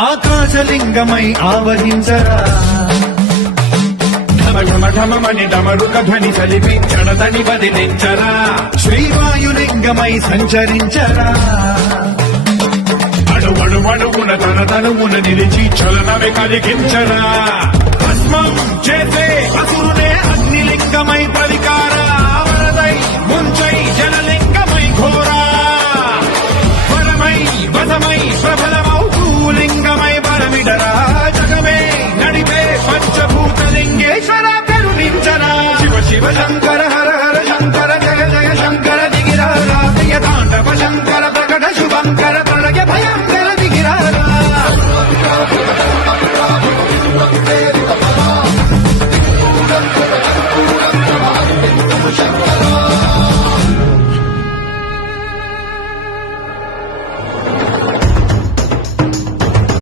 ఆకాశలింగమై ఆవహించరా ఢమఢమని డమరుక ధ్వని చలిపి చడతని బదిలించరా శ్రీవాయులింగమై సంచరించరా అణువణువున తన తనువున నిలిచి చలనమే కలిగించరా భస్మం చేసే అసురునే అగ్నిలింగమై